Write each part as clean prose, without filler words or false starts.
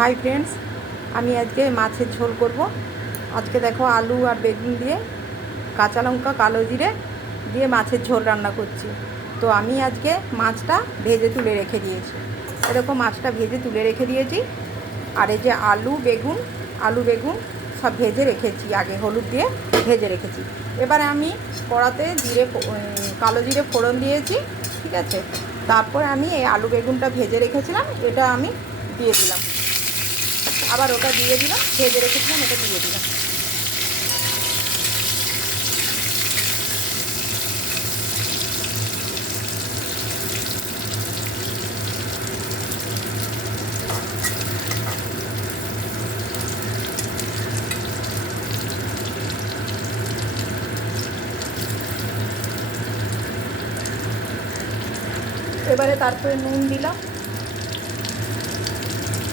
Hi friends, আমি আজকে মাছের ঝোল করব। আজকে দেখো আলু আর বেগুন দিয়ে কাঁচা লঙ্কা কালো জিরে দিয়ে মাছের ঝোল রান্না করছি। তো আমি আজকে মাছটা ভেজে তুলে রেখে দিয়েছি। এরকম মাছটা ভেজে তুলে রেখে দিয়েছি। আর এই যে আলু বেগুন সব ভেজে রেখেছি, আগে হলুদ দিয়ে ভেজে রেখেছি। এবারে আমি কড়াতে কালো জিরে ফোড়ন দিয়েছি, ঠিক আছে। তারপরে আমি এই আলু বেগুনটা ভেজে রেখেছিলাম, এটা আমি দিয়ে দিলাম। আবার ওটা দিয়ে দিলাম, ভেজে রেখেছিলাম ওটা দিয়ে দিলাম। এবারে তারপরে নুন দিলাম,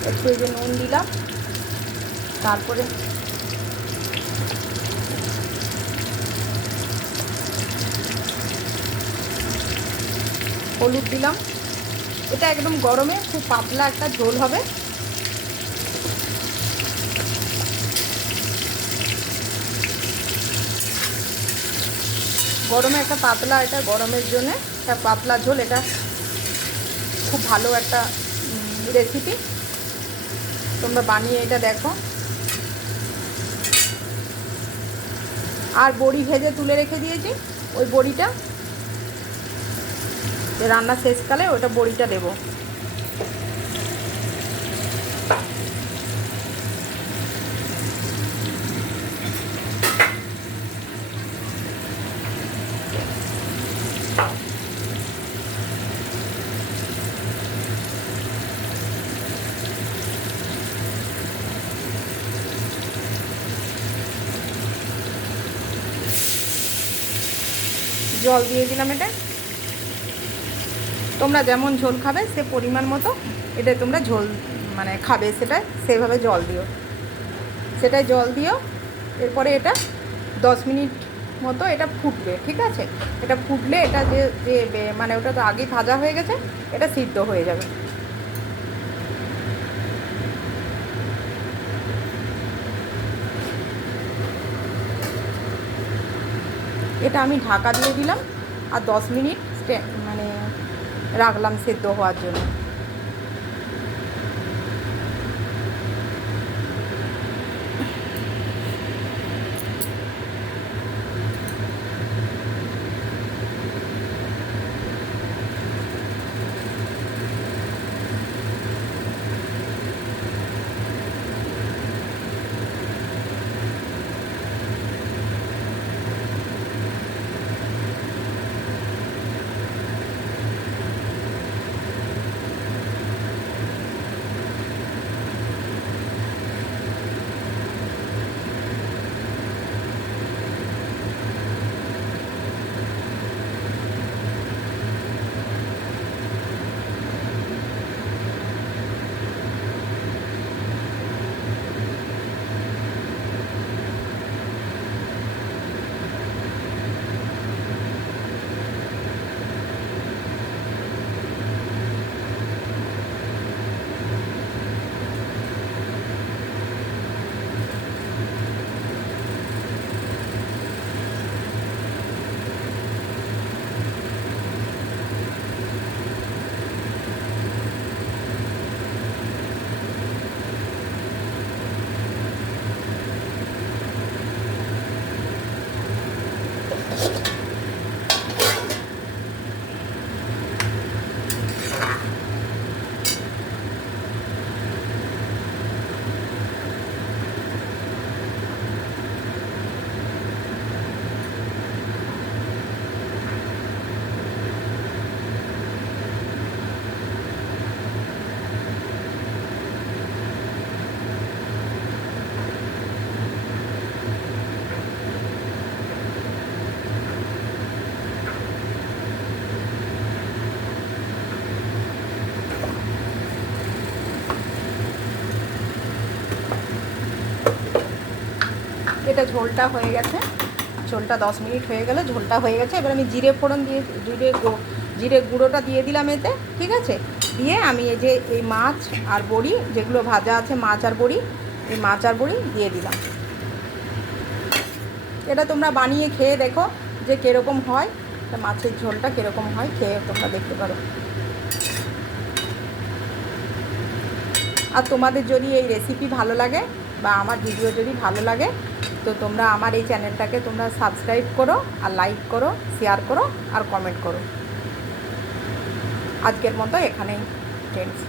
একটু এই যে নুন দিলাম। তারপরে হলুদ দিলাম। এটা একদম গরমে খুব পাতলা একটা ঝোল হবে। গরমে একটা পাতলা, এটা গরমের জন্য একটা পাতলা ঝোল, এটা খুব ভালো একটা রেসিপি। তোমরা বানিয়ে এটা দেখো। আর বড়ি ভেজে তুলে রেখে দিয়েছি, ওই বড়িটা রান্না শেষকালে ওটা বড়িটা দেবো। জল দিয়ে দিলাম। এটা তোমরা যেমন ঝোল খাবে সে পরিমাণ মতো এটা তোমরা ঝোল খাবে, সেভাবে জল দিও, সেটাই জল দিও। এরপরে এটা 10 মিনিট মতো এটা ফুটবে, ঠিক আছে। এটা ফুটলে এটা যে যে ওটা তো আগেই ভাজা হয়ে গেছে, এটা সিদ্ধ হয়ে যাবে। এটা আমি ঢাকা দিয়ে দিলাম আর 10 মিনিট রাখলাম সেদ্ধ হওয়ার জন্য। এটা ঝোলটা হয়ে গেছে, ঝোলটা 10 মিনিট হয়ে গেলে ঝোলটা হয়ে গেছে। এবার আমি জিরে ফোড়ন দিয়ে জিরে গুঁড়োটা দিয়ে দিলাম এতে, ঠিক আছে। দিয়ে আমি এই যে এই মাছ আর বড়ি যেগুলো ভাজা আছে, মাছ আর বড়ি, এই মাছ আর বড়ি দিয়ে দিলাম। এটা তোমরা বানিয়ে খেয়ে দেখো যে কীরকম হয়, মাছের ঝোলটা কীরকম হয় খেয়ে তোমরা দেখতে পারো। আর তোমাদের যদি এই রেসিপি ভালো লাগে বা আমার ভিডিও যদি ভালো লাগে তো তোমরা আমার এই চ্যানেলটাকে তোমরা সাবস্ক্রাইব করো আর লাইক করো, শেয়ার করো আর কমেন্ট করো। আজকের মতো এখানেই ফ্রেন্ডস।